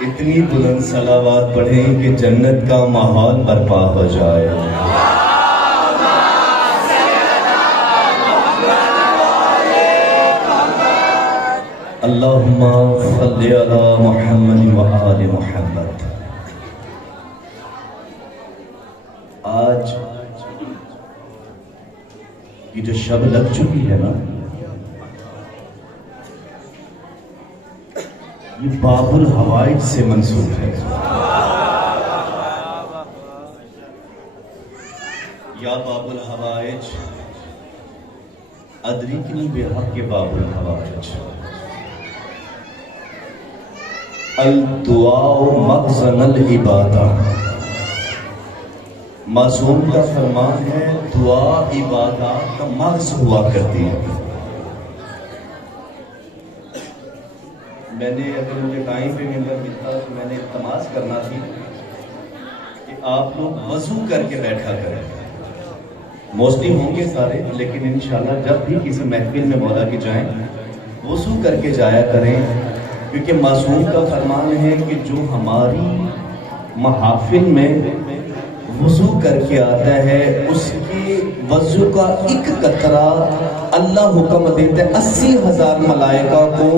اتنی بلند صلوات پڑھیں کہ جنت کا ماحول برپا ہو جائے. اللہم صلی علی محمد و آل محمد. آج یہ جو شب لگ چکی ہے نا، یہ باب الحوائج سے منسوب ہے. یا باب الحوائج ادرکنی بحق باب الحوائج. الدعاء مخزن العبادہ. معصوم کا فرمان ہے دعا عبادات کا مغز ہوا کرتی ہے. میں نے اگر مجھے ٹائم پہ ممبر ملتا تو میں نے التماس کرنا تھی کہ آپ لوگ وضو کر کے بیٹھا کریں. موسٹلی ہوں گے سارے، لیکن انشاءاللہ جب بھی کسی محفل میں مولا کے جائیں وضو کر کے جایا کریں، کیونکہ معصوم کا فرمان ہے کہ جو ہماری محافل میں وضو کر کے آتا ہے اس کے وضو کا ایک قطرہ اللہ حکم دیتے 80,000 ملائکہ کو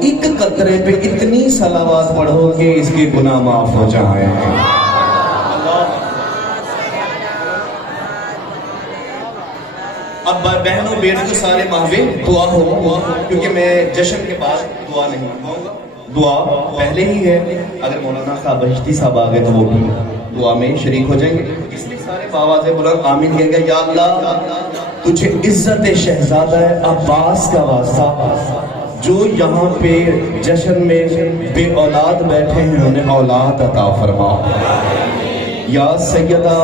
ایک قطرے پہ اتنی صلوات پڑھو کہ اس کے گناہ معاف ہو جائیں. اب بہنوں بیٹوں سارے ماہوے دعا ہو، کیونکہ میں جشن کے بعد دعا نہیں کروں گا، دعا پہلے ہی ہے. اگر مولانا صاحب بہشتی صاحب آ گئے تو وہ بھی دعا میں شریک ہو جائیں گے. اس لیے سارے باواز بلند آمین کہیں گے. یا اللہ تجھے عزت شہزادہ عباس کا واسطہ، جو یہاں پہ جشن میں بے اولاد بیٹھے ہیں انہیں اولاد عطا فرما. یا سیدہ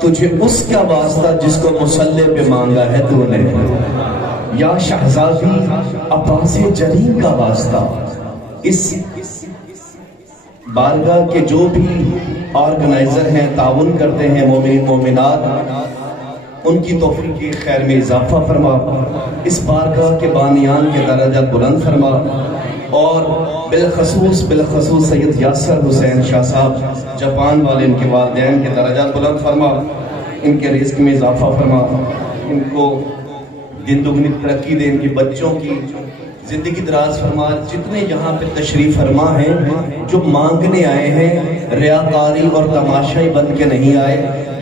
تجھے اس کا واسطہ جس کو مصلی پہ مانگا ہے تو نے. یا شہزادی عباس جریم کا واسطہ، اس بارگاہ کے جو بھی آرگنائزر ہیں، تعاون کرتے ہیں، مومن مومنات، ان کی توفیق کی خیر میں اضافہ فرما. اس بارگاہ کے بانیان کے درجات بلند فرما. اور بالخصوص سید یاسر حسین شاہ صاحب جاپان والے، ان کے والدین کے درجات بلند فرما، ان کے رزق میں اضافہ فرما، ان کو دن دگنی ترقی دے، ان کے بچوں کی زندگی دراز فرما. جتنے یہاں پہ تشریف فرما ہیں جو مانگنے آئے ہیں، ریاکاری اور تماشائی بن کے نہیں آئے.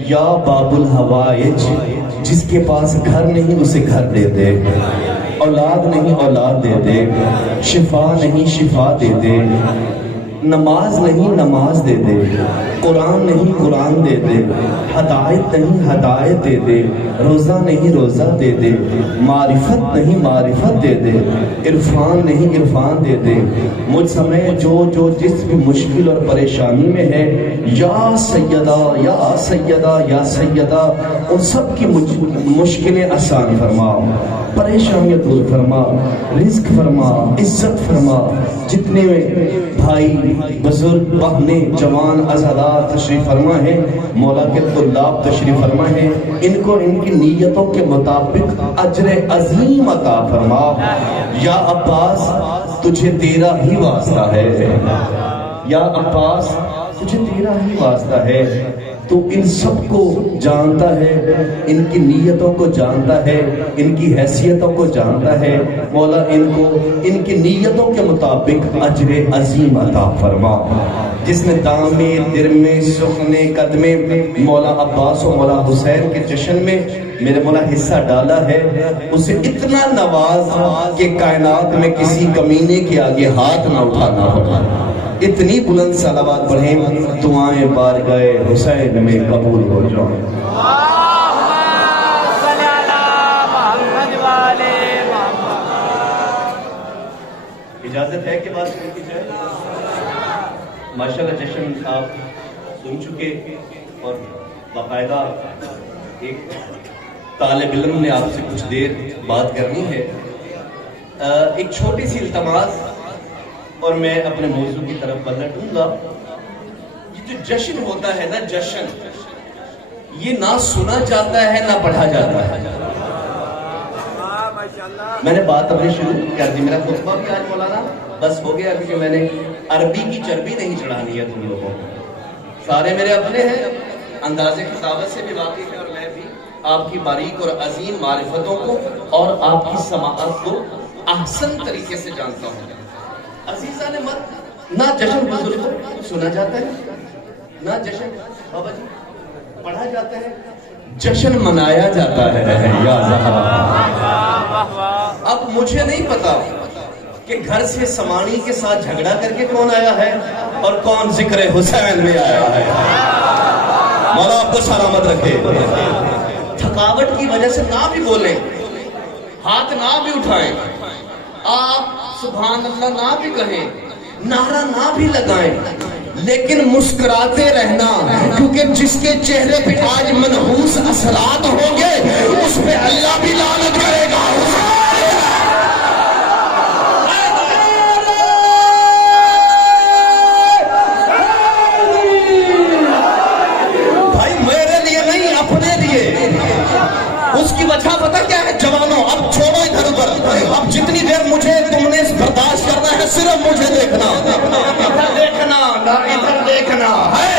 یا باب الحوائج جس کے پاس گھر نہیں اسے گھر دے دے، اولاد نہیں اولاد دے دے، شفا نہیں شفا دے دے، نماز نہیں نماز دے دے، قرآن نہیں قرآن دے دے، ہدایت نہیں ہدایت دے دے، روزہ نہیں روزہ دے دے، معرفت نہیں معرفت دے دے، عرفان نہیں عرفان دے دے. مجھ سمیت جو جس بھی مشکل اور پریشانی میں ہے، یا سیدہ یا سیدہ یا سیدہ ان سب کی مشکلیں آسان فرما، پریشانیاں دور فرما، رزق فرما، عزت فرما. جتنے بھائی بزرگ بہنیں جوان آزادات تشریف فرما ہے، مولا کے طلاب تشریف فرما ہے، ان کو ان کی نیتوں کے مطابق اجر عظیم عطا فرما. یا عباس تجھے تیرا ہی واسطہ ہے، یا عباس تجھے تیرا ہی واسطہ ہے. تو ان سب کو جانتا ہے، ان کی نیتوں کو جانتا ہے، ان کی حیثیتوں کو جانتا ہے. مولا ان کو ان کی نیتوں کے مطابق اجر عظیم عطا فرما. جس نے دامے درمے سخنے قدمے مولا عباس و مولا حسین کے جشن میں میرے مولا حصہ ڈالا ہے، اسے اتنا نواز کہ کائنات میں کسی کمینے کے آگے ہاتھ نہ اٹھانا ہوگا. اتنی بلند صلوات پڑھیں دعائیں بارگاہ حسین میں قبول ہو جائیں. اجازت ہے کہ بات شروع کی جائے؟ ماشاءاللہ جشن آپ سن چکے، اور باقاعدہ ایک طالب علم نے آپ سے کچھ دیر بات کرنی ہے. ایک چھوٹی سی التماس اور میں اپنے موضوع کی طرف پلٹوں گا. یہ جو جشن ہوتا ہے نا، جشن یہ نہ سنا جاتا ہے نہ پڑھا جاتا ہے. میں نے بات اپنی شروع کر دی، میرا خطبہ بھی آج مولانا بس ہو گیا، کیونکہ میں نے عربی کی چربی نہیں چڑھانی ہے تم لوگوں کو. سارے میرے اپنے ہیں, انداز خطابت سے بھی واقف ہے, اور میں بھی آپ کی باریک اور عظیم معرفتوں کو اور آپ کی سماعت کو احسن طریقے سے جانتا ہوں. عزیزان مت, نہ جشن بزرگوں سنا جاتا ہے, نہ جشن بابا جی پڑھا جاتا ہے, جشن منایا جاتا ہے. یا زہرا, اب مجھے نہیں پتا کہ گھر سے سمانی کے ساتھ جھگڑا کر کے کون آیا ہے اور کون ذکر حسین میں آیا ہے. مولا آپ کو سلامت رکھے. تھکاوٹ کی وجہ سے نہ بھی بولیں, ہاتھ نہ بھی اٹھائیں, آپ سبحان اللہ نہ بھی کہیں, نعرہ نہ بھی لگائیں, لیکن مسکراتے رہنا, کیونکہ جس کے چہرے پہ آج منحوس اثرات ہوں گے اس پہ اللہ بھی لعنت کرے گا. بھائی میرے لیے نہیں, اپنے لیے. اس کی وجہ پتہ کیا ہے جوانوں؟ اب چھوڑو ادھر ادھر, اب جتنی دیر مجھے تم نے برداشت کرنا ہے صرف مجھے دیکھنا, ادھر دیکھنا, ادھر دیکھنا ہے.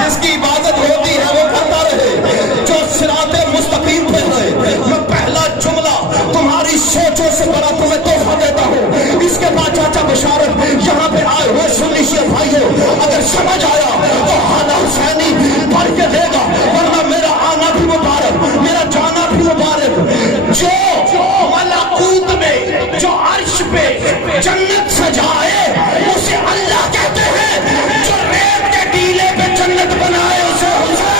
جس کی عبادت ہوتی ہے وہ کرتا رہے, جو صراط مستقیم پہ ہے. میں پہلا جملہ تمہاری سوچوں سے بڑا تمہیں تحفہ دیتا ہوں. اس کے بعد چاچا بشارت یہاں پہ آئے ہوئے سن لیجیے بھائیو, اگر سمجھ آیا تو حالا حسینی پڑھ کے دے گا, ورنہ میرا آنا بھی مبارک, میرا جانا بھی مبارک. جو ملکوت میں, جو عرش پہ جنت سجائے اسے اللہ کہتے ہیں, جو ریت کے ٹیلے پہ جنت بنائے اسے حسین.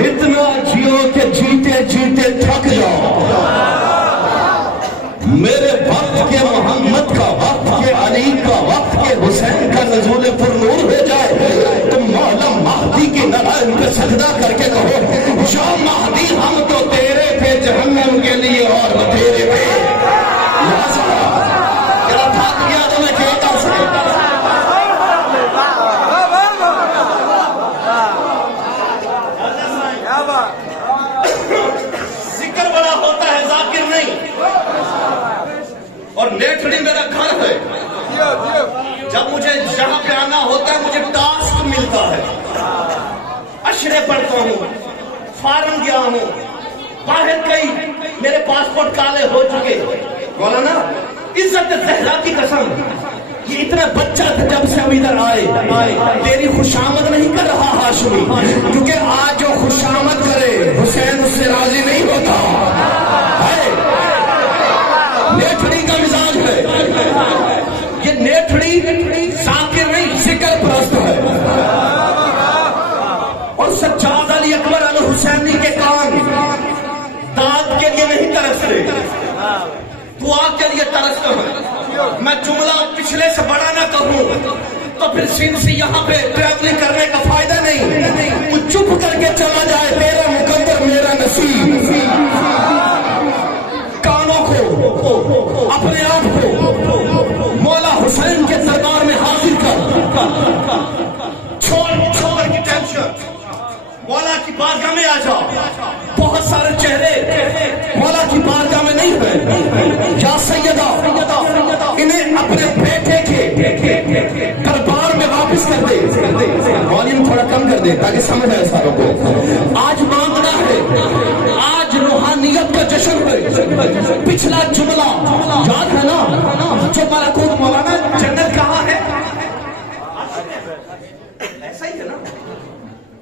اتنا جیو کہ جیتے جیتے تھک جاؤ. میرے وقت کے محمد کا, وقت کے علی کا, وقت کے حسین کا نزول پر نور ہو جائے تو مولا مہدی کی نرائن پہ سجدہ کر کے کہو یا مہدی ہم تو تیرے تھے جہنم کے لیے اور وہ تیرے پہ. تیرا تھک گیا تو میں کیا کر سکتا. ذکر بڑا ہوتا ہے, ذاکر نہیں. اور نیٹڑی میرا گھر ہے. جب مجھے یہاں پہ آنا ہوتا ہے مجھے ٹاسک ملتا ہے, اشرے پڑھتا ہوں, فارم گیا ہوں, باہر کئی میرے پاسپورٹ کالے ہو چکے. مولانا عزت زہرا کی قسم, یہ اتنا بچہ تھا جب سے ہم ادھر آئے, تیری خوشامد نہیں کر رہا ہاشمی, کیونکہ آج جو خوشامد کرے حسین اس سے راضی نہیں ہوتا. نیٹڑی کا مزاج ہے یہ, نیٹڑی ذاکر نہیں ذکر پرست ہے. اور سجاد علی اکبر الحسینی کے کان داد کے لیے نہیں ترستے, دعا کے لیے ترستے ہیں. میں جملہ پچھلے سے بڑا نہ کہوں تو پھر سن سے یہاں پہ ٹریولنگ کرنے کا فائدہ نہیں. وہ چپ کر کے چلا جائے, تیرا مقدر میرا نصیب. کانوں کو, اپنے آپ کو مولا حسین کے دربار میں حاضر کر, چھوڑ کی ٹینشن, مولا کی بارگاہ میں آ جاؤ. بہت سارے چہرے مولا کی بارگاہ میں نہیں ہے. یا سیدہ انہیں اپنے بیٹے کے دربار میں واپس کر دے. والیوم تھوڑا کم کر دے تاکہ سمجھ آئے ساروں کو. آج مانگنا ہے, آج روحانیت کا جشن ہے. پچھلا جملہ یاد ہے نا جو ملکوت مولانا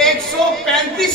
135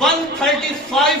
135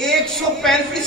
135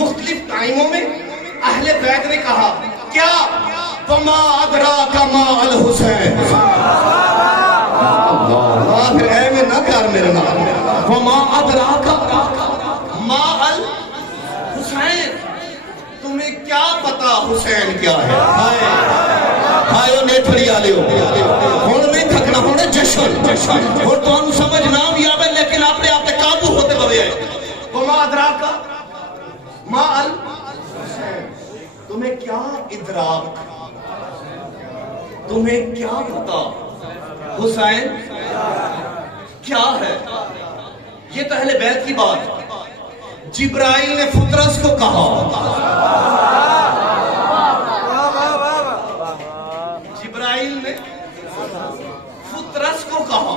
مختلف ٹائموں میں اہل بیت نے کہا کیا وما ادراک ما الحسین، اللہ پھر اے میں نہ کر میرے نام، وما ادراک ما الحسین، تمہیں کیا پتا حسین کیا ہے؟ ہائے نیٹھڑی آلے ہو ہون نہیں تھکنا، ہونے جشن اور تو انو سمجھ نام یاوے لیکن اپنے آپ پہ قابو ہوتے ہوئے ہے۔ وما ادراک ما الحسین، تمہیں کیا ادراک، تمہیں کیا پتا حسین کیا ہے؟ یہ تو اہل بیت کی بات۔ جبرائیل نے فطرس کو کہا، جبرائیل نے فطرس کو کہا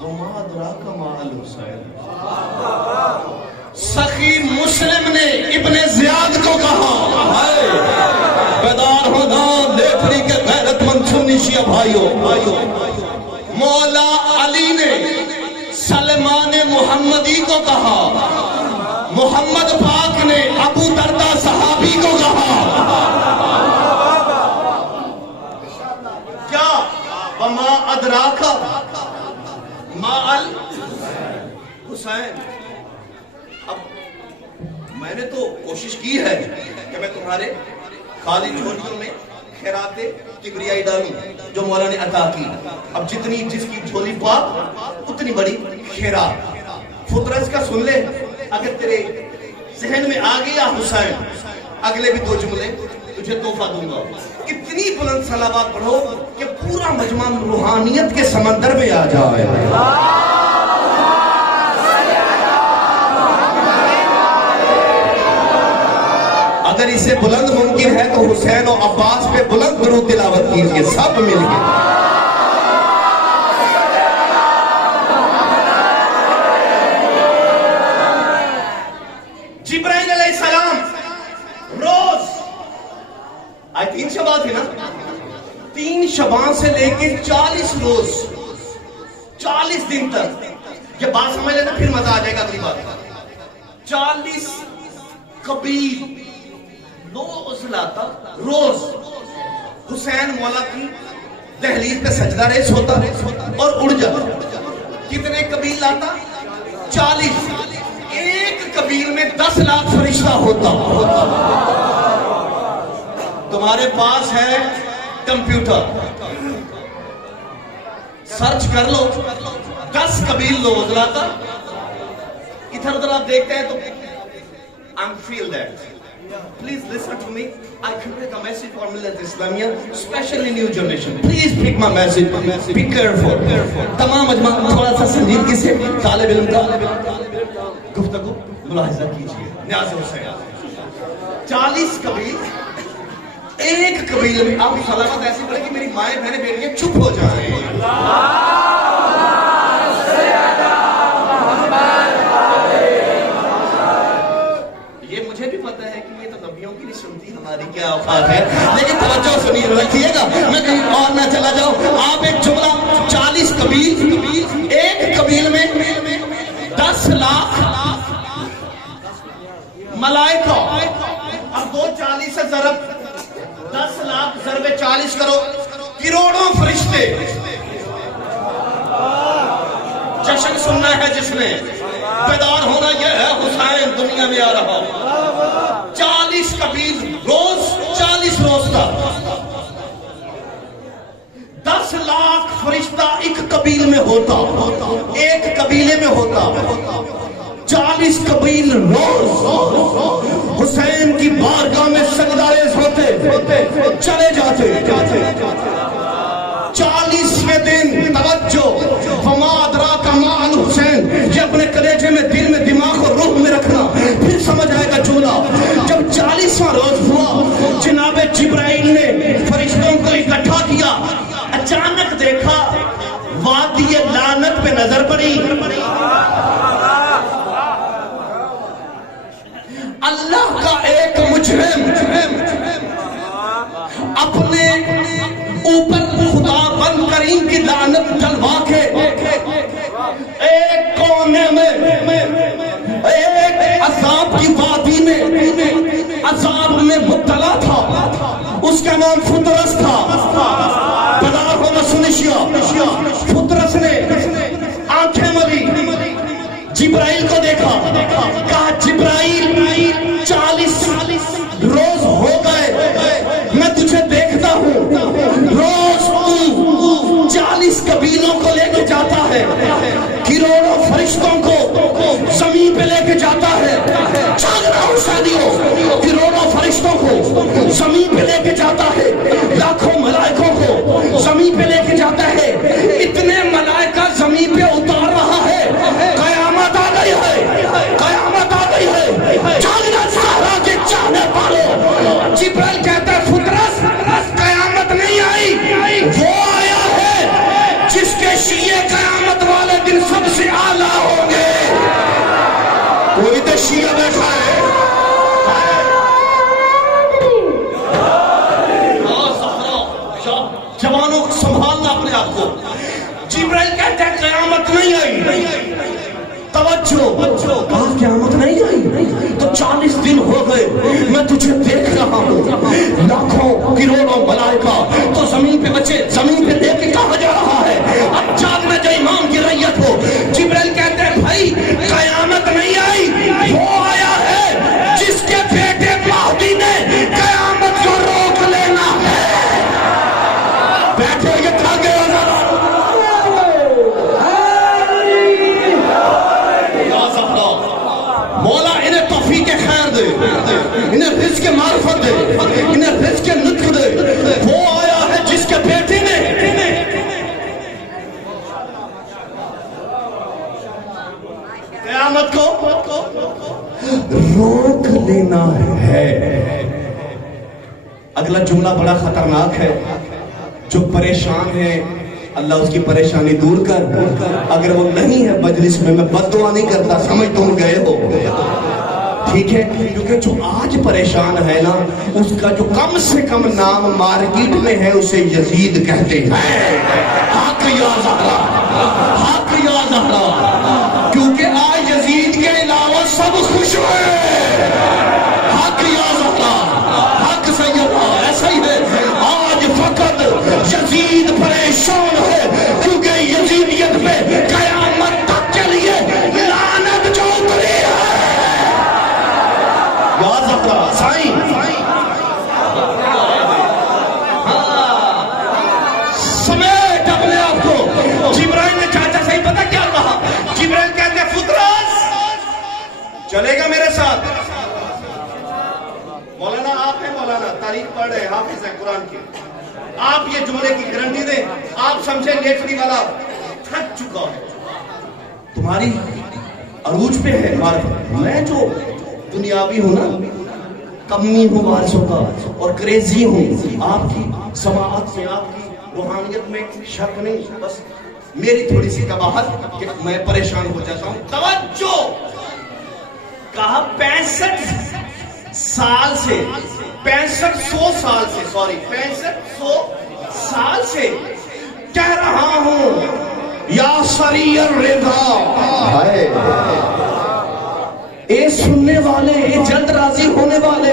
وما ادراک ما الحسین۔ سخی مسلم نے ابن زیاد کو کہا، بیدار ہونا لیٹھڑی کے غیرت مند سنی شیعہ بھائیوں۔ مولا علی نے سلمان محمدی کو کہا، محمد پاک نے ابو دردہ صحابی کو کہا کیا وما ادراک ما الحسین۔ اب میں نے تو کوشش کی ہے کہ میں تمہارے خالی جھولیوں میں خیرات کبریائی ڈالوں جو مولا نے عطا کی۔ اب جتنی جس کی جھولی پاک اتنی بڑی خیرات۔ فطرس کا سن لے، اگر تیرے ذہن میں آ گیا حسین، اگلے بھی 2 جملے تجھے تحفہ دوں گا۔ اتنی بلند صلوات پڑھو کہ پورا مجمع روحانیت کے سمندر میں آ جائے۔ اگر اسے بلند ممکن ہے تو حسین و عباس پہ بلند درود تلاوت کیجئے سب مل کے۔ جبرائیل علیہ السلام روز آج 3 شبان تھی نا، 3 شبان سے لے کے 40 روز 40 دن تک، یہ بات سمجھ لینا پھر مزہ آ جائے گا اگلی بات۔ 40 قبیل روز لاتا، روز حسین مولا کی دہلیز پہ سجدہ ریز ہوتا اور اڑ جاتا۔ کتنے قبیل لاتا؟ 40۔ ایک قبیل میں 10 لاکھ فرشتہ ہوتا۔ تمہارے پاس ہے کمپیوٹر، سرچ کر لو 10 قبیل روز لاتا۔ ادھر ادھر آپ دیکھتے ہیں تو I feel that. Please listen to me. I convey a message for Millat Islamiyya, especially new generation. Please pick my message. Be careful. تمام مجمع تھوڑا سا سنجیدگی سے طالب علم کا گفتگو ملاحظہ کیجیے۔ نیاز حسین 40 قبیل، ایک قبیل میں آپ سلامت ایسی پڑھیں کہ میری مائیں بہنیں بیٹیاں چپ ہو جائیں۔ یہ مجھے بھی پتہ ہے کہ یہ تو نبیوں کی نہیں سنتی ہماری کیا اوقات ہے، لیکن توجہ سنیے رکھیے گا، میں کہیں اور نہ چلا جاؤں۔ آپ ایک جملہ 40 قبیل، ایک قبیل میں 10 لاکھ ملائکہ، اب 240 سے ضرب 10 لاکھ ضرب 40 کرو، کروڑوں فرشتے۔ جشن سننا ہے جس نے، بیدار ہونا یہ ہے حسین دنیا میں آ رہا۔ 40 قبیل روز، 40 روز کا 10 لاکھ فرشتہ ایک قبیل میں ہوتا، ایک قبیلے میں ہوتا۔ 40 قبیل روز حسین کی بارگاہ میں سجدہ ریز ہوتے چلے جاتے۔ 40ویں دن توجہ، وما ادراک ما الحسین، یہ اپنے کلیجے میں، دل میں، دماغ اور روح میں رکھنا، پھر سمجھ آئے گا جملہ۔ جب 40واں روز ہوا، جناب جبرائیل نے فرشتوں کو اکٹھا کیا، اچانک دیکھا وادی لعنت پہ نظر پڑی۔ اللہ کا ایک مجرم اپنے اوپر خدا بن کریم کی لعنت ڈلوا کے ایک کونے میں، ایک عذاب کی وادی میں عذاب میں مبتلا تھا، اس کا نام فطرس تھا۔ بدار ہونا سنشیا، فطرس نے آنکھیں ملی، جبرائیل کو دیکھا، کہا جبرائیل 40 روز ہو گئے میں تجھے دیکھتا ہوں، روز تو 40 قبیلوں کو لے کے جاتا ہے، کروڑوں فرشتوں کو زمین پہ لے کے جاتا ہے، جاگنا ہوں شادیوں، کروڑوں فرشتوں کو زمین پہ لے کے جاتا ہے، لاکھوں ملائکوں کو زمین پہ لے کے جاتا ہے، اتنے ملائکہ زمین پہ اتار رہا ہے، قیامت آ گئی ہے، قیامت آ گئی ہے، جاگنا سہرا کے چاہنے والوں۔ جبرائیل کہتا ہے فطرس قیامت نہیں آئی، وہ آیا ہے جس کے شیعے قیامت والے دن سب سے اعلیٰ ہوں گے۔ کوئی تو شیعہ بیٹھا ہے، جوانوں سنبھالنا اپنے آپ کو۔ جبرائیل کہتا ہے قیامت نہیں آئی، توجہ، کہا قیامت نہیں آئی تو 40 دن ہو گئے میں تجھے دیکھ رہا ہوں، لاکھوں کروڑوں ملائکہ تو زمین پہ بچے زمین پہ لے کے کہا جا رہا ہے، اب جاگنا جو امام کی ریت ہو۔ جبرائیل کہتے ہیں بھائی قیامت نہیں آئی، وہ آیا ہے جس کے بیٹے مہدی نے قیامت کو روک لینا ہے۔ بیٹھے یہ کھا گیا مولا انہیں توفیق خیر دے، انہیں رزق معرفت دے، انہیں رزق نطق دے۔ وہ آیا ہے جس کے بیٹے نے قیامت کو روک لینا ہے۔ اگلا جملہ بڑا خطرناک ہے، جو پریشان ہے اللہ اس کی پریشانی دور کر، اگر وہ نہیں ہے مجلس میں بد دعا نہیں کرتا، سمجھ تم گئے ہو، ٹھیک ہے؟ کیونکہ جو آج پریشان ہے نا، اس کا جو کم سے کم نام مارکیٹ میں ہے اسے یزید کہتے ہیں۔ حق یا زہرا، حق یا زہرا، کیونکہ آج یزید کے علاوہ سب خوش ہوئے۔ حق یا زہرا، حق سیدہ، ایسا ہی ہے، آج فقط یزید پریشان ہے کیونکہ یزیدیت پہ قیامت تک کے لیے لعنت جو اتری ہے۔ یا زہرا سائیں، سمیٹ اپنے آپ کو۔ جبرائیل نے چاچا صحیح پتہ کیا کہا؟ جبرائیل کہتے ہیں فطرس چلے گا میرے ساتھ۔ مولانا آپ ہیں، مولانا تاریخ پڑھ رہے ہیں، حافظ ہیں قرآن کے، آپ یہ جملے کی گارنٹی دیں، آپ سمجھیں لیٹری والا تھک چکا ہے، تمہاری عروج پہ ہے معرفت۔ میں جو دنیاوی ہوں نا، کمی ہوں وارثوں کا اور کریزی ہوں، آپ کی سماعت میں، آپ کی روحانیت میں شک نہیں، بس میری تھوڑی سی کباہت کہ میں پریشان ہو جاتا ہوں۔ توجہ، کہا 65 سال سے 6500 سال سے، سوری 6500 سال سے کہہ رہا ہوں یا سری الرضا، اے سننے والے، اے جلد راضی ہونے والے،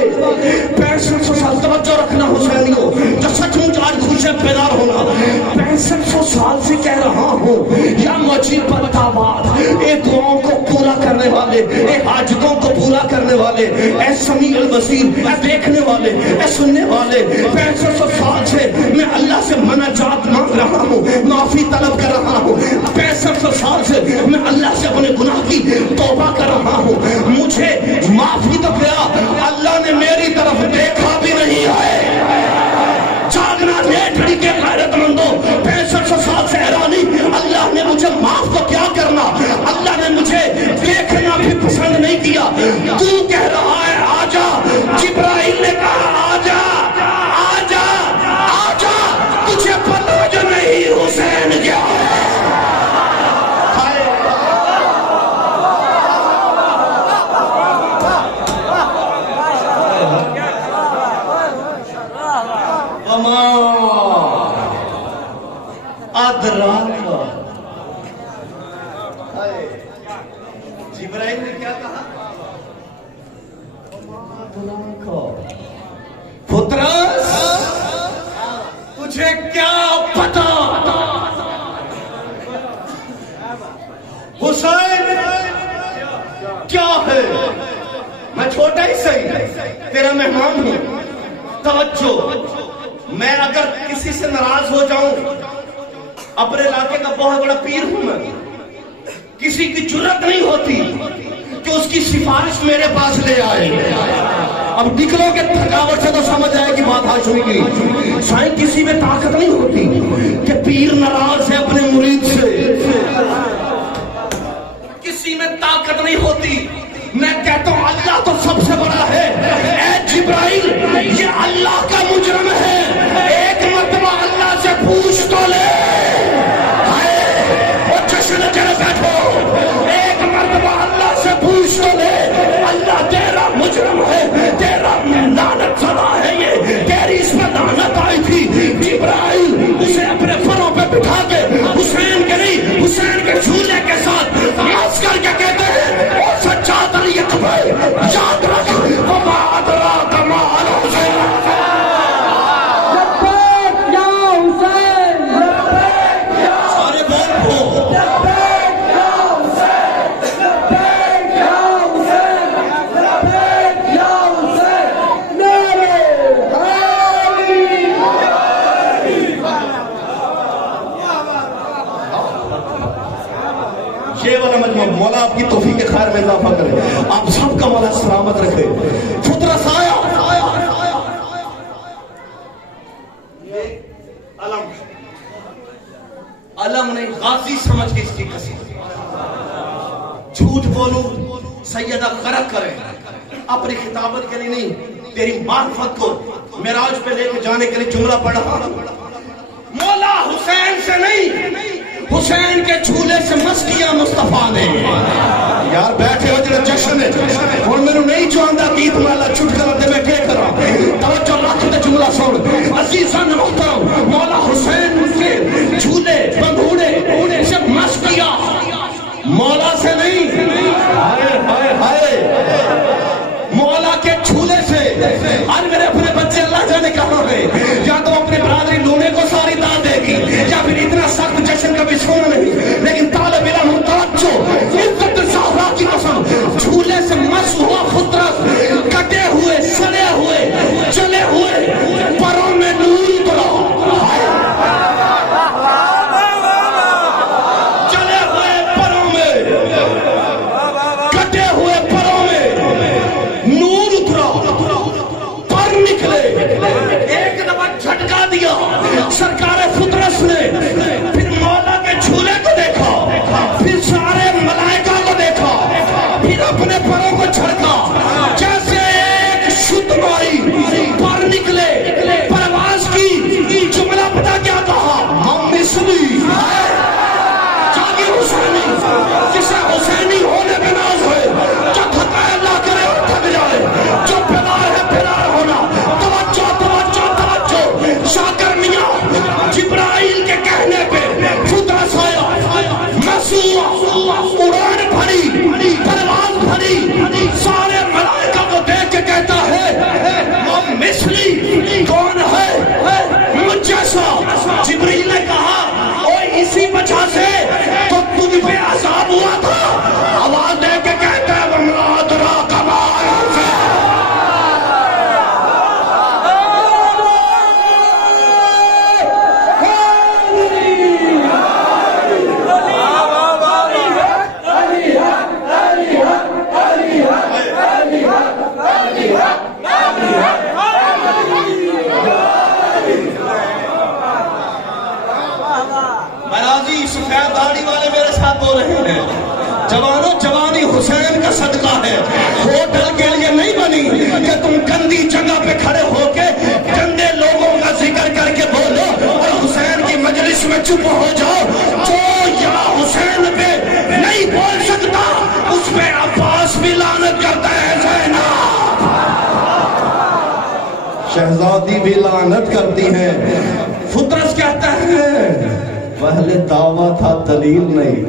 6500 سال، توجہ رکھنا حسینیوں، جو سچ مچ آج خوش ہے بیدار ہونا۔ 6500 سال سے کہہ رہا ہوں یا مجیب الدعوات، اے دعاؤں کو پورا کرنے والے، اے حاجتوں کو پورا کرنے والے، اے سمیع البصیر، اے دیکھنے والے، اے سننے والے، 6500 سال سے میں اللہ سے مناجات مانگ رہا ہوں، معافی طلب کر رہا ہوں۔ 6500 سال سے میں اللہ سے اپنے گناہ کی توبہ کر رہا ہوں، مجھے معافی تو کیا، اللہ نے میری طرف دیکھا بھی نہیں ہے۔ جاگنا لیٹڑی کے غیرت مندوں، 6500 سال سے حیرانی، اللہ نے مجھے معاف تو کیا کرنا، اللہ نے مجھے دیکھنا بھی پسند نہیں کیا۔ تو کہہ رہا ہے آجا، جبرائیل نے کہا آجا آجا آجا، تجھے پتہ جو نہیں حسین کیا ہے۔ جبرائیل نے کیا کہا؟ مجھے کیا پتا حسین کیا ہے؟ میں چھوٹا ہی صحیح تیرا مہمان ہوں، توجہ، میں اگر کسی سے ناراض ہو جاؤں، اپنے علاقے کا بہت بڑا پیر ہوں میں، کسی کی جرات نہیں ہوتی کہ اس کی سفارش میرے پاس لے آئے۔ اب نکلو کہ تھکاوٹ سے تو سمجھ آئے کہ بات ہاشمی کی سائیں، کسی میں طاقت نہیں ہوتی کہ پیر ناراض ہے اپنے مرید سے، کسی میں طاقت نہیں ہوتی۔ میں کہتا ہوں اللہ تو سب سے بڑا ہے، اے جبرائیل یہ اللہ کا مجرم ہے، ایک مرتبہ اللہ سے پوچھ تو لے، وہ جشن چلے بیٹھو، ایک مرتبہ اللہ سے پوچھ تو لے، اللہ تیرا مجرم ہے، تیرا لعنت زدہ ہے، یہ تیری اس میں لعنت آئی تھی۔ جبرائیل اسے اپنے پروں پہ بٹھا کے حسین کے نہیں حسین کے جھولے کے ساتھ مس کر کے کہتے ہیں او سجاد علی اکبر یاد رکھ وما ادراک ما الحسین، لبیک یا حسین، لبیک یا سارے بول لبیک یا حسین، لبیک یا حسین، لبیک یا حسین، نعرہ یہ والا مجمع مولا آپ کی توفیق خیر میں اضافہ کرے، آپ سب کا مولا سلامت رکھے۔ فطرس آیا علم نہیں غازی سمجھ کے اس کی قصیدہ، جھوٹ بولو سیدہ غرق کرے، اپنی خطابت کے لیے نہیں تیری معرفت کو معراج پہ لے کے جانے کے لیے جملہ پڑھا، مولا حسین سے نہیں حسین کے جھولے سے مس کیا مصطفیٰ نے۔ یار بیٹھے ہو جڑا جشن ہے اور میں نہیں چاہتا گیت مالا چھٹ کر دے میں کیا کرا، توجہ رکھ دے جملہ سن عزیزان محترم، مولا حسین کے جھولے بندھوڑے سے مس کیا، مولا سے نہیں، ہائے ہائے ہائے، مولا کے جھولے سے۔ آج میرے اپنے بچے اللہ جانے کہاں ہے، یا تو اپنی برادری لونے کو ساری دان دے گی یا پھر اتنا سخت جشن کبھی سونا نہیں، لیکن طالب علم متوجہ، عزت زہرا کی قسم، جھولے سے مس ہوا فطرت، کٹے ہوئے سڑے ہوئے چلے ہوئے پروں میں نور اترا، چلے ہوئے پروں میں کٹے ہوئے پروں میں نور اترا، پر نکلے، ایک دفعہ جھٹکا دیا سرکار فطرس نے، پھر مولا کے جھولے کو دیکھا، پھر سارے ملائکہ کو دیکھا، پھر اپنے پروں کو جھڑکا، جیسے ایک شت ماری پر نکلے، پرواز کی، جملہ پتا کیا کہا، ہم مثلی جاگی حسینی، جسے حسینی ہونے پہ ناز ہے، جو تھکا ہے اللہ کرے اور تھک جائے، جو پھیلا ہے پھیلا ہونا، توجہ توجہ توجہ، شاکر میاں جبرائیل کے کہنے پہ فطرس آیا، مسوع اڑان بھری، پرواز بھری، سارے ملائکہ کو دیکھ کے کہتا ہے وہ مثلی کون ہے، مجھ جیسا۔ جبرائیل نے کہا اوہ اسی وجہ سے تو تجھ پہ عذاب ہوا تھا، آواز دے کے کہتا ہے وما ادراک ما الحسین، مراضی سفید داڑھی والے میرے ساتھ بول رہے ہیں، جوانوں جوانی حسین کا صدقہ ہے، ہوٹل کے لیے نہیں بنی کہ تم گندی جگہ پہ کھڑے ہو کے گندے لوگوں کا ذکر کر کے بولو اور حسین کی مجلس میں چپ ہو جاؤ۔ جو یا حسین پہ نہیں بول سکتا اس پہ عباس بھی لعنت کرتا ہے، زینب شہزادی بھی لعنت کرتی ہے۔ فطرس کہتا ہے پہلے دعویٰ تھا دلیل نہیں،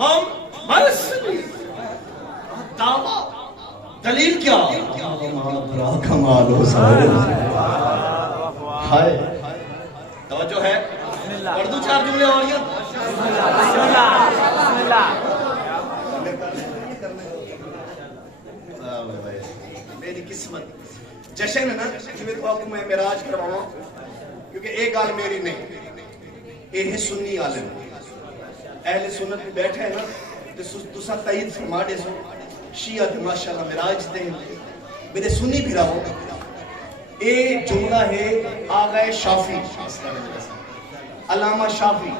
ہم بس دعویٰ دلیل کیا، کمال حسین ہائے توجہ ہے پڑھ دوں 4 جملے اور یہ میری قسمت جشن ہے نا جمعے کو آپ کو میں معراج کرواؤں کیونکہ ایک گال میری نہیں یہ ہے سنی عالم اہل سنت میں بیٹھے ہیں نا تسا تائید فرما دے سو شیعہ دے ماشاءاللہ معراج دے میرے سنی بھی رہو اے جملہ ہے آغا شافی علامہ شافی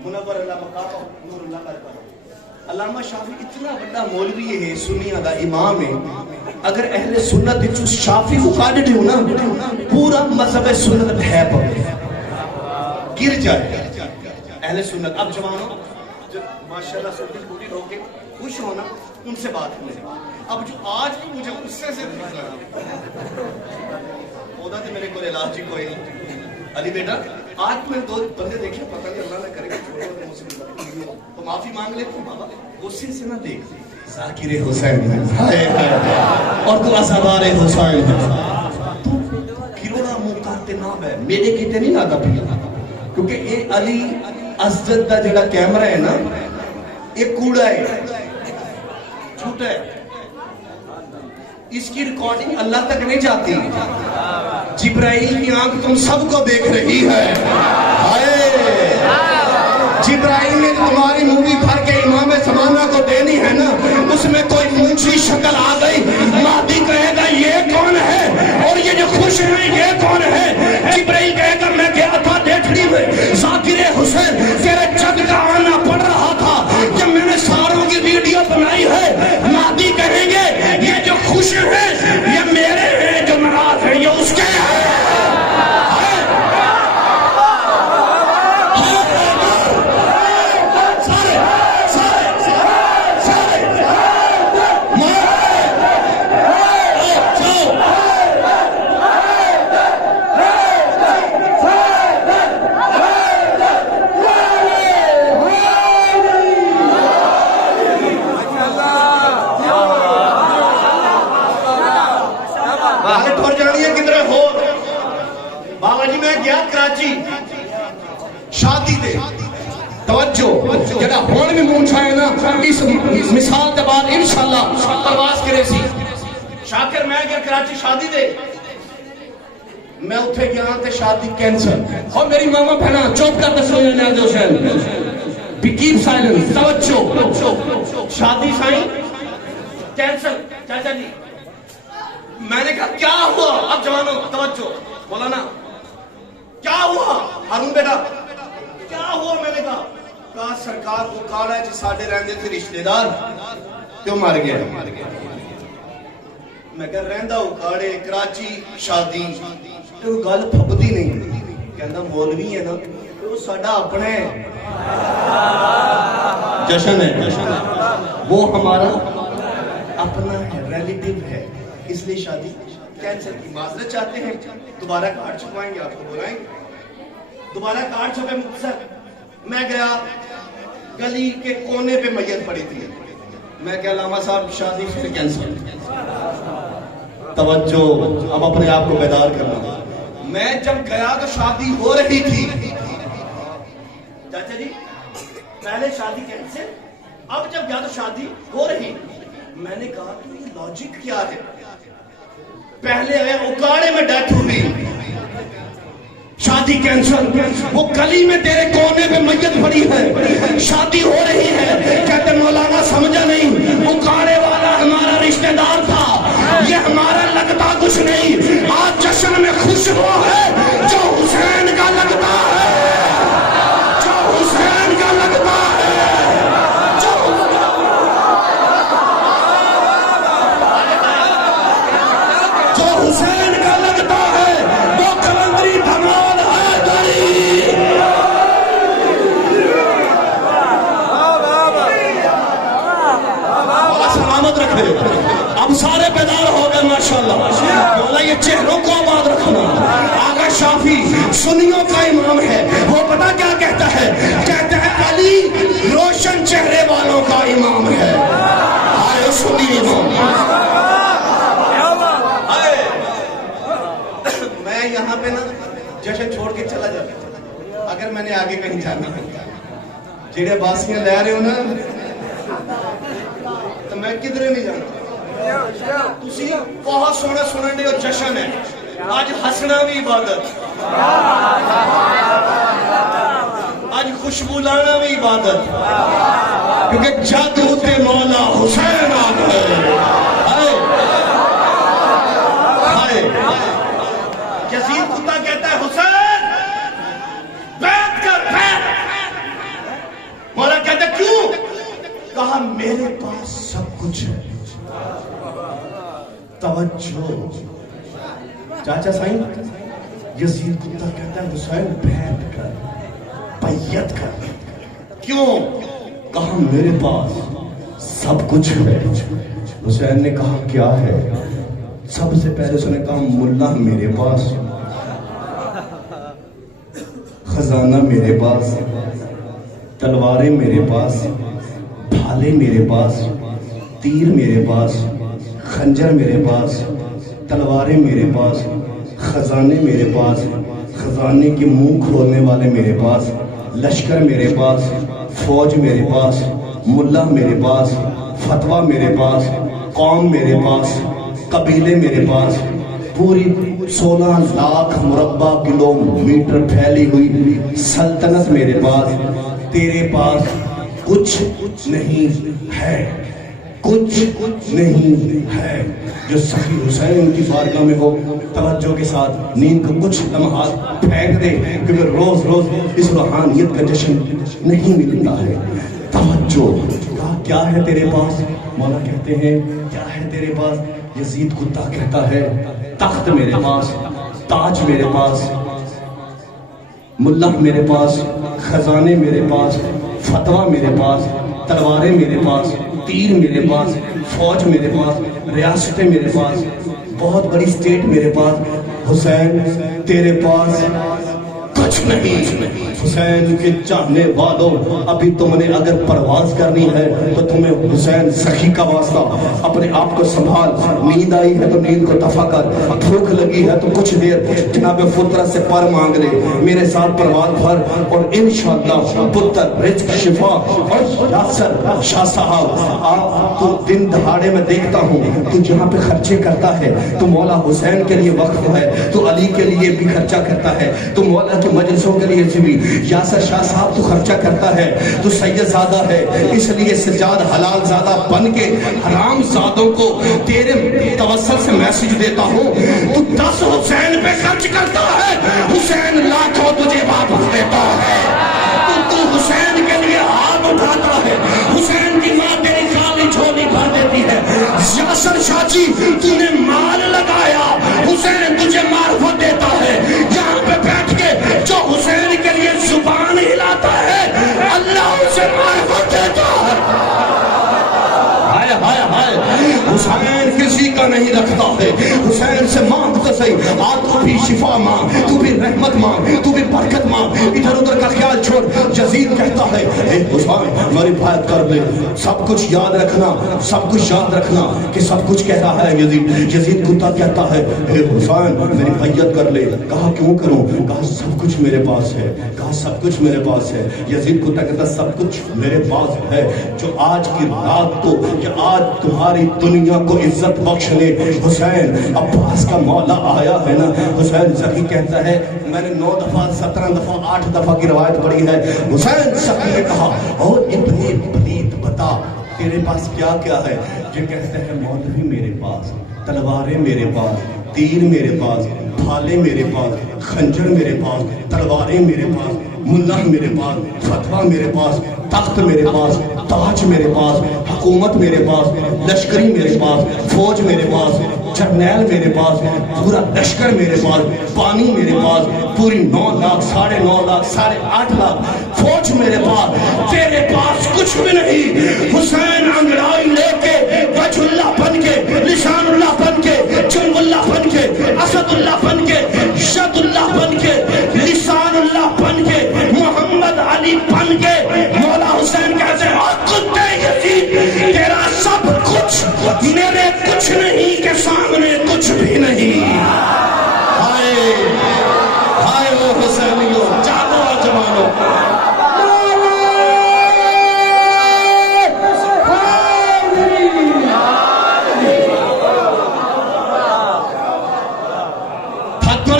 منور اللہ مقام نور اللہ برکاتہ علامہ شافی اتنا بڑا مولوی ہے سنیہ دا امام ہے اگر اہل سنت جو شافی کو کاٹ دیو نا پورا مذہب سنت ہے گر جائے اہل سنت اب جوانوں جو ماشاءاللہ سنتی بوٹی لوگ کے خوش ہونا ان سے بات کریں اب جو آج بھی مجھے غصے سے دیکھ رہا خدا تھے میرے کو علاج جی کوئی علی بیٹا آج میں 2 بندے دیکھے پتہ نہیں اللہ نہ کرے گا تو معافی مانگ لیتے ہوں بابا غصے سے نہ دیکھ ذاکر حسین اور تو عزادار حسین تو کروڑا موقعات نام ہے میرے کتے نہیں آدھا پھر کیونکہ یہ علی اسجد دا جڑا کیمرہ ہے نا یہ کوڑا ہے جھوٹا ہے اس کی ریکارڈنگ اللہ تک نہیں جاتی جبرائیل کی آنکھ تم سب کو دیکھ رہی ہے جبرائیل نے تمہاری مووی بھر کے امام زمانہ کو دینی ہے نا اس میں کوئی اونچی شکل آ گئی مہدی کہے گا یہ کون ہے اور یہ جو خوش ہیں یہ کون ہے جبرائیل کہے گا میں گیا تھا دیکھڑی میں ذاکر حسین تیرے جگ کا آنا پڑ رہا تھا جب میں نے ساروں کی ویڈیو بنائی ہے مہدی کہیں گے یہ جو خوش ہیں یہ میرے ہیں جو ناراض ہیں یہ اس کے ہیں شادی دے توجہ جڑا ہون میں مونچھا ہے نا اس مثال دے بعد انشاءاللہ پرواز کرے سی شاکر میں اگر کراچی شادی دے میں اتھے گیا تے شادی کینسل اور میری ماما بہنا چوپ کر دسو یا نیاز حسین کیپ سائلنس توجہ شادی سائیں کینسل چاچا جی میں نے کہا کیا ہوا اب جوانوں توجہ بولا نا کیا ہوا ہارون بیٹا کیا ہوا میں نے کہا سرکار کو کاڑا ہے جی ساڑھے رہندے تھے رشتہ دار کیوں مار گیا میں کہا رہندہ ہو کاڑے کراچی شادی تو گل پھپتی نہیں کہنا مولوی ہے نا تو ساڑھا اپنے جشن ہے وہ ہمارا اپنا ہے ریلیٹیو ہے اس لیے شادی کینسل کی معذرت چاہتے ہیں دوبارہ کارڈ چھپوائیں گے آپ کو بلائیں گے دوبارہ کارڈ چھپے مقصد میں گیا گلی کے کونے پہ میت پڑی تھی میں کہا علامہ صاحب شادی پھر کینسل توجہ اب اپنے آپ کو بیدار کرنا میں جب گیا تو شادی ہو رہی تھی چاچا جی پہلے شادی کینسل اب جب گیا تو شادی ہو رہی میں نے کہا کہ یہ لاجک کیا ہے پہلے آیا اکاڑے میں ڈیتھ ہوئی شادی کینسل وہ گلی میں تیرے کونے پہ میت پڑی ہے شادی ہو رہی ہے کہتے مولانا سمجھا نہیں اکاڑے والا ہمارا رشتہ دار تھا یہ ہمارا لگتا کچھ نہیں آج جشن میں خوش وہ ہے جو حسین کا لگتا ہے جو حسین کا لگتا ہے جو حسین کا لگتا ہے وہ کلندری دھمال ہے دری سلامت رکھے اب سارے بیدار ہو گئے ماشاءاللہ مولا یہ چہروں کو آباد رکھنا آقا شافی سنیوں کا امام ہے وہ پتہ کیا کہتا ہے کہتا ہے علی روشن چہرے والوں کا امام ہے آئے سنی امام یہاں پہ نا جشن چھوڑ کے چلا جاتا اگر میں نے آگے کہیں جانا جڑے باسیاں لے رہے ہو نا تو میں کدھر نہیں جانا تسی بہت سونا سنن دے جشن ہے آج ہسنا بھی عبادت آج خوشبو لانا بھی عبادت کیونکہ جادو تے مولا حسین آ گئے یزید کتا کہتا ہے حسین بیعت کر بیعت مولا کہتا ہے کیوں کہا میرے پاس سب کچھ ہے توجہ چاچا سائیں یزید کتا کہتا ہے حسین بیعت کر بیعت کر کیوں کہا میرے پاس سب کچھ ہے حسین نے کہا کیا ہے سب سے پہلے اس نے کہا ملا میرے پاس خزانہ میرے پاس تلواریں میرے پاس بھالے میرے پاس تیر میرے پاس خنجر میرے پاس تلواریں میرے پاس خزانے میرے پاس خزانے کے منہ کھولنے والے میرے پاس لشکر میرے پاس فوج میرے پاس ملا میرے پاس فتوہ میرے پاس قوم میرے پاس قبیلے میرے پاس پوری 16 لاکھ مربع کلومیٹر پھیلی ہوئی سلطنت میرے پاس تیرے پاس کچھ نہیں ہے کچھ نہیں ہے جو سخی حسین کی بارگاہ میں ہو توجہ کے ساتھ نیند کو کچھ لمحات پھینک دے کیونکہ روز روز اس روحانیت کا جشن نہیں ملتا ہے توجہ کیا ہے تیرے پاس مولا کہتے ہیں کیا ہے تیرے پاس یزید کتا کہتا ہے تخت میرے پاس تاج میرے پاس ملہ میرے پاس خزانے میرے پاس فتوہ میرے پاس تلواریں میرے پاس تیر میرے پاس فوج میرے پاس ریاستیں میرے پاس بہت بڑی اسٹیٹ میرے پاس حسین تیرے پاس کچھ نہیں حسین کے چاہنے والوں ابھی تم نے اگر پرواز کرنی ہے تو تمہیں حسین سخی کا واسطہ اپنے آپ کو سنبھال نیند آئی ہے تو نیند کو دفع کر بھوک لگی ہے تو کچھ دیر جناب فطرت سے پر مانگ لے میرے ساتھ پرواز بھر اور انشاءاللہ پتر رزق شفا اور یاسر شاہ صاحب تو دن دہاڑے میں دیکھتا ہوں تو جہاں پہ خرچے کرتا ہے تو مولا حسین کے لیے وقف ہے تو علی کے لیے بھی خرچہ کرتا ہے تو مولا کے مجلسوں کے لیے بھی یاسر شاہ صاحب تو خرچہ کرتا ہے تو سید زادہ ہے اس لیے سجاد حلال زادہ بن کے حرام زادوں کو تیرے توسل سے میسج دیتا ہوں تو 10 حسین پہ خرچ کرتا ہے حسین لاکھوں تجھے واپس دیتا ہے تو حسین کے لیے ہاتھ اٹھاتا ہے حسین کی ماں تیری خالی جھولی بھر دیتی ہے یاسر شاہ جی تو نے مال لگایا حسین تجھے معرفت دیتا ہے یہاں پہ بیٹھ کے جو حسین کے لیے زبان ہلاتا ہے اللہ اسے معرفت دیتا ہے ہائے ہائے ہائے حسین کسی کا نہیں رکھتا ہے حسین سے مانگ تو صحیح تو بھی شفا مانگ تو بھی رحمت مانگ تو بھی برکت مانگ ادھر ادھر کا خیال چھوڑ یزید کہتا ہے اے حسین میری بات کر لے سب کچھ یاد رکھنا سب کچھ یاد رکھنا کہ سب کچھ کہہ رہا ہے یزید کتا کہتا ہے اے حسین میری بیعت کر لے کہا کیوں کروں کہا سب کچھ میرے پاس ہے کہا سب کچھ میرے پاس ہے یزید کتا کہتا سب کچھ میرے پاس ہے جو آج کی رات کو کہ آج تمہاری دنیا کو عزت بخشنے حسین عباس کا مولا آیا ہے نا حسین سخی کہتا ہے میں نے 9 دفعہ 17 دفعہ 8 دفعہ کی روایت پڑھی ہے حسین سخی نے کہا اور ابن پلیت بتا تیرے پاس کیا کیا ہے یہ کہتے ہیں مولوی میرے پاس تلواریں میرے پاس تیر میرے پاس بھالے میرے پاس خنجر میرے پاس تلواریں میرے پاس ملا میرے پاس فتوہ میرے پاس تخت میرے پاس تاج میرے پاس حکومت میرے پاس لشکری میرے پاس فوج میرے پاس جرنیل میرے پاس پورا لشکر میرے پاس پانی میرے پاس پوری 9 لاکھ 9.5 لاکھ 8.5 لاکھ فوج میرے پاس تیرے پاس کچھ بھی نہیں حسین انگڑائی لے کے وجہ اللہ بن کے لسان اللہ بن کے جنب اللہ بن کے اسد اللہ بن کے شد اللہ بن کے لسان اللہ بن کے محمد علی بن کے مولا حسین کہتے ہیں کتے یزید تیرا سب کچھ میرے کچھ نہیں کے سامنے کچھ بھی نہیں ہائے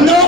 9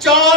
4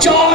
4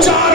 4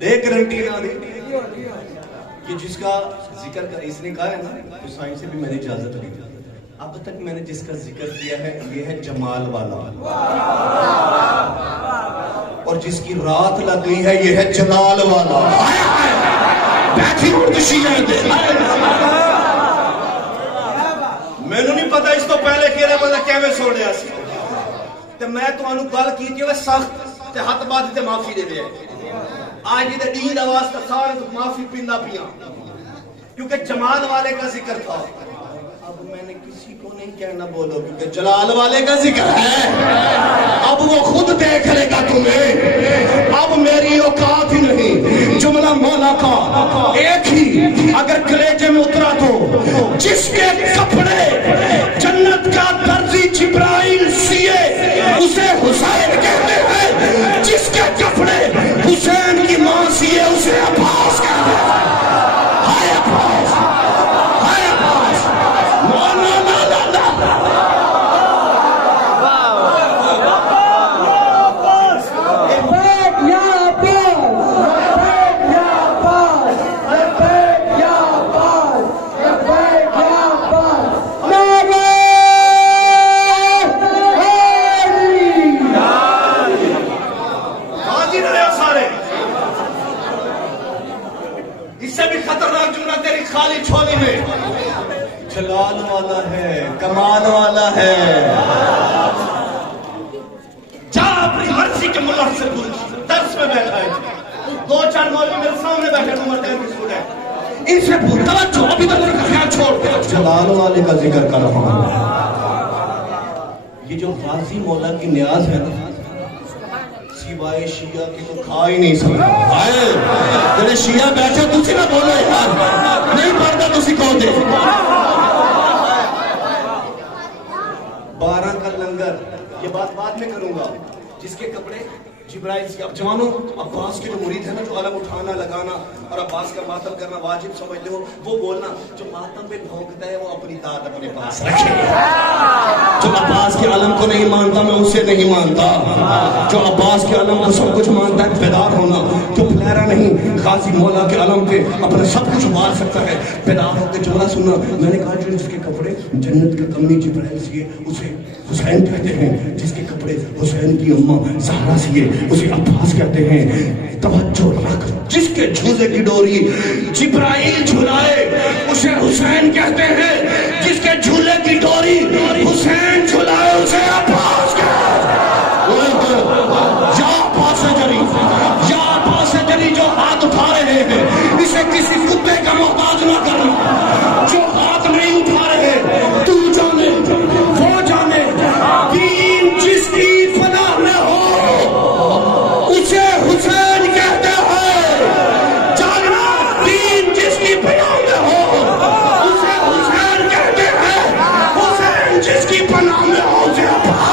ایک گارنٹی نہ دی کہ جس کا ذکر کر اس نے کہا ہے نا تو سائن سے بھی میں نے اجازت لی. اب تک میں نے جس کا ذکر کیا ہے یہ ہے جمال والا, اور جس کی رات لگ گئی ہے یہ ہے جلال والا. بیٹھی میں نہیں پتا اس تو پہلے کہنا مطلب کیا میں سوڑیا سی تے میں تو انو گل کیتی ہوئے سخت تے ہاتھ بات تے معافی دے دے. آج یہ دین آواز کا سارے تو معافی پینا پیا کیونکہ جمال والے کا ذکر تھا. اب میں نے کسی کو نہیں کہنا بولو کیونکہ جلال والے کا ذکر ہے. اب وہ خود دیکھ لے گا تمہیں. اب میری اوقات ہی نہیں. جملہ مولا کا ایک ہی اگر کلیجے میں اترا تو جس کے کپڑے جنت کا درزی جبرائیل سیے اسے حسین کہتے ہیں. جس کے کپڑے حسین کی ماں سیے اسے عباس کہتے ہیں. ہائے عباس, ہائے عباس. مولا مولا جلال والا ہے, کمال والا ہے. جا اپنی مرضی کے ملا سے پوچھ. درس میں بیٹھا ہے دو چار مولوی میرے سامنے بیٹھے عمر کے اسٹوڈنٹ ان سے پوچھ توجہ ابھی تک ان کا خیال چھوڑ دے. جلال والے کا ذکر کر رہا ہوں. یہ جو غازی مولا کی نیاز ہے نا سوائے شیعہ کی تو کھا ہی نہیں سکتا. جنہیں شیعہ بیٹھے تسی نہ بولو یار نہیں پڑھتا تسی کہو دے. 12 کا لنگر یہ بات بعد میں کروں گا. جس کے کپڑے جبرائیل سے. اب جوانوں عباس کے جو مرید ہے نا جو علم اٹھانا لگانا اور عباس کا ماتم کرنا واجب سمجھتے ہو وہ بولنا جو ماتم پہ بھونکتا ہے وہ اپنی داد اپنے پاس رکھے. جو عباس کے علم کو نہیں مانتا میں اسے نہیں مانتا. جو عباس کے علم کو سب کچھ مانتا ہے بیدار ہونا. جو پلیرا نہیں غازی مولا کے علم پہ اپنا سب کچھ مار سکتا ہے بیدار ہو کے جملہ سننا. میں نے کہا جو جس کے کپڑے جنت کا کمنی جبرائیل سیے اسے حسین کہتے ہیں. جس کے کپڑے حسین کی اماں زہرا سیے اسے عباس کہتے ہیں. توجہ رکھ. جس کے جھولے کی ڈوری جبرائیل جھلائے اسے حسین کہتے ہیں. جس کے جھولے کی ڈوری حسین جھلائے اسے عباس کہتے ہیں. یا عباس جری, یا عباس جری جو ہاتھ اٹھا رہے ہیں اسے کسی کتے کا محتاج نہ کرنا. جو ہاتھ نہیں اٹھا رہے تو جانے وہ جانے. دین جس کی پناہ میں ہو اسے حسین کہتے ہیں. جاننا دین جس کی پناہ میں ہو اسے حسین کہتے ہیں. حسین جس کی پناہ میں ہو اسے عباس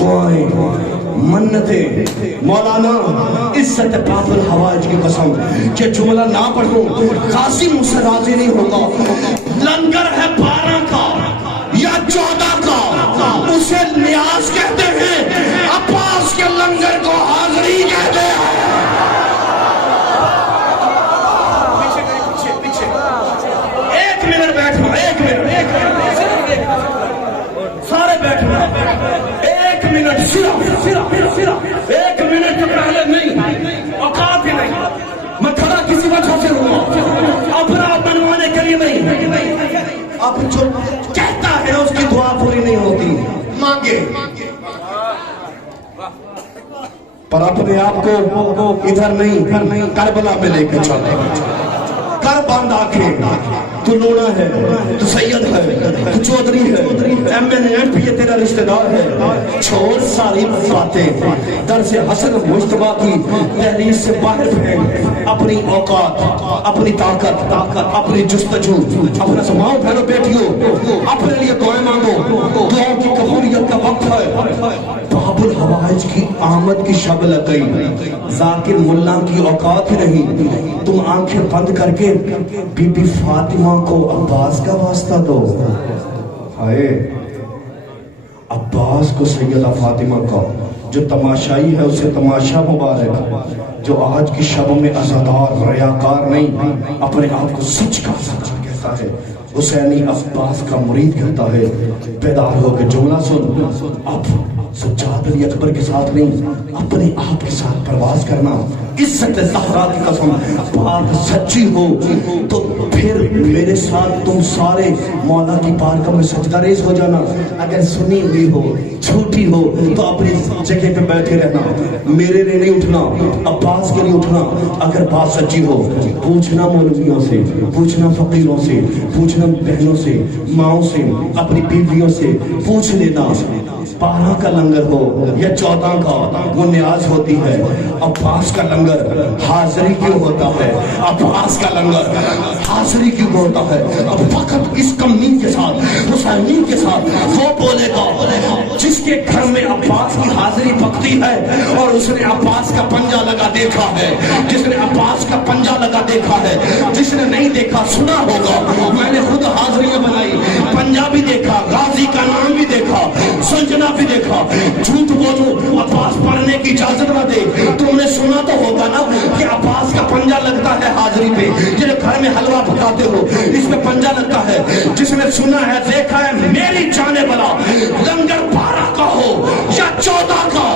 دعائیں منتیں مولانا عزت باب الحوائج کی قسم کہ جملہ نہ پڑھوں قاسم مجھ سے راضی نہیں ہوگا. لنگر ہے 12 کا یا 14 کا اسے نیاز کہتے ہیں, عباس کے لنگر کو حاضری کہتے ہیں. ایک منٹ بیٹھنا, ایک منٹ سارے بیٹھنا, ایک منٹ صرف ایک منٹ تو پہلے نہیں, اوقات ہی نہیں. میں کھڑا کسی وجہ سے ہوں, اپنا بنوانے کے لیے نہیں. اب جو کہتا ہے اس کی دعا پوری نہیں ہوتی, مانگے پر اپنے آپ کو ادھر نہیں کربلا میں لے کے چلے. کر باندھ آنکھیں, تو لوڑا ہے, تو سید ہے, تو چودھری ہے, ایم این ایم پی تیرا رشتہ دار ہے. چھوڑ ساری باتیں, درس حسن مجتبیٰ کی تحریر سے باہر پھینک اپنی اوقات, اپنی طاقت, اپنی جستجو, اپنا سماؤ بہنوں بیٹیوں, اپنے لیے دعائیں مانگو. دعاؤں کی قبولیت کا وقت ہے. باب الحوائج کی آمد کی شب لگ گئی, ذاکر ملا کی اوقات ہی نہیں. تم آنکھیں بند کر کے بی بی فاطمہ کو عباس کا واسطہ دو. ہائے عباس کو سیدہ فاطمہ کا, جو تماشائی ہے اسے تماشا مبارک, جو آج کی شب میں عزادار ریاکار نہیں اپنے آپ کو سچ کا سچ کہتا ہے, حسینی عباس کا مرید کہتا ہے. بیدار ہو کے جملہ سن, اب سجاد علی اکبر کے ساتھ نہیں اپنے آپ کے ساتھ پرواز کرنا. عزت زہرا کی قسم بات سچی ہو تو پھر میرے ساتھ تم سارے مولا کی بارگاہ میں سجدہ ریز ہو جانا. اگر سنی ہوئی ہو, جھوٹی ہو تو اپنی جگہ پہ بیٹھے رہنا, میرے لیے نہیں اٹھنا, عباس کے لیے اٹھنا. اگر بات سچی ہو پوچھنا مولویوں سے, پوچھنا فقیروں سے, پوچھنا بہنوں سے, ماؤں سے, اپنی بیویوں سے پوچھ لینا. 12 کا لنگر ہو یا 14 کا, وہ نیاز ہوتی ہے. عباس کا لنگر حاضری کیوں ہوتا ہے, عباس کا لنگر حاضری کیوں ہوتا ہے. اب فقط اس کمی کے ساتھ, حسینی کے ساتھ وہ بولے گا جس کے گھر میں عباس کی حاضری پکتی ہے اور اس نے عباس کا پنجہ لگا دیکھا ہے. جس نے عباس کا پنجہ لگا دیکھا ہے, جس نے نہیں دیکھا سنا ہوگا. میں نے خود حاضریاں بنائی, پنجہ بھی دیکھا, غازی کا نام بھی دیکھا, سنجنا بھی دیکھا. جھوٹ بولو عباس پڑھنے کی اجازت نہ دے, تم نے سنا تو ہوگا نا کہ عباس کا پنجہ لگتا ہے حاضری پہ. جن گھر میں حلوہ پکاتے ہو اس پہ پنجہ لگتا ہے. جس نے سنا ہے دیکھا ہے, میری جانے والا لنگر 12 کا ہو یا 14 کا,